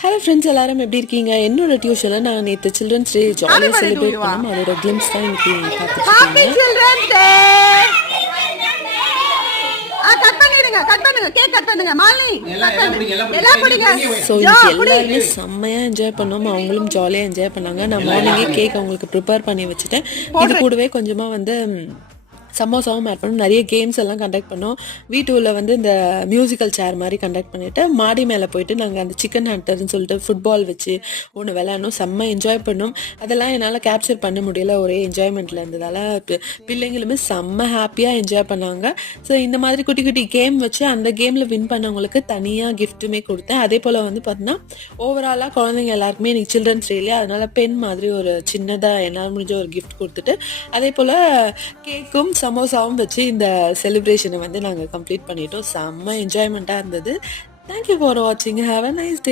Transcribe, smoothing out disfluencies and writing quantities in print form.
Hello friends, எல்லாரும் எப்படி இருக்கீங்க? என்னோட டியூஷனில் நான் நேற்று சில்ட்ரன்ஸ் டே ஜாலியாக செலிப்ரேட் பண்ணோம். அதோட கிளிம்ஸ் தான் இன்னைக்கு ஹாப்பி பார்த்துட்டு சில்ட்ரன்ஸ் டே. கட் பண்ணிடுங்க, கட் பண்ணுங்க, கேக் கட் பண்ணுங்க. மாலினி எல்லாம் பிடிங்க. ஸோ இன்னைக்கு எல்லாருமே செம்மையாக என்ஜாய் பண்ணோம். அவங்களும் ஜாலியாக என்ஜாய் பண்ணாங்க. நான் மார்னிங்கே கேக் அவங்களுக்கு ப்ரிப்பேர் பண்ணி வச்சுட்டேன். இது கூடவே கொஞ்சமாக வந்து சமோசாவும் ஆட் பண்ணோம். நிறைய கேம்ஸ் எல்லாம் கண்டக்ட் பண்ணோம். வீட்டுல வந்து இந்த மியூசிக்கல் சேர் மாதிரி கண்டக்ட் பண்ணிட்டு மாடி மேலே போயிட்டு நாங்கள் அந்த சிக்கன் ஹண்டர்னு சொல்லிட்டு ஃபுட்பால் வச்சு ஒன்று விளையாடணும். செம்ம என்ஜாய் பண்ணோம். அதெல்லாம் என்னால் கேப்சர் பண்ண முடியல, ஒரே என்ஜாய்மெண்ட்டில் இருந்ததால் பிள்ளைங்களுமே செம்ம ஹாப்பியாக என்ஜாய் பண்ணாங்க. ஸோ இந்த மாதிரி குட்டி குட்டி கேம் வச்சு அந்த கேமில் வின் பண்ணவங்களுக்கு தனியாக கிஃப்ட்டுமே கொடுத்தேன். அதே போல் வந்து பார்த்தீங்கன்னா ஓவராலாக குழந்தைங்க எல்லாருக்குமே இன்னைக்கு சில்ட்ரன்ஸ் டேலே அதனால் பென் மாதிரி ஒரு சின்னதாக என்னால் முடிஞ்ச ஒரு கிஃப்ட் கொடுத்துட்டு அதே போல் கேக்கும் சமோசாவும் வச்சு இந்த செலிப்ரேஷனை வந்து நாங்கள் கம்ப்ளீட் பண்ணிட்டோம். செம்ம என்ஜாய்மெண்ட்டாக இருந்தது. தேங்க்யூ ஃபார் வாட்சிங். Have a nice day.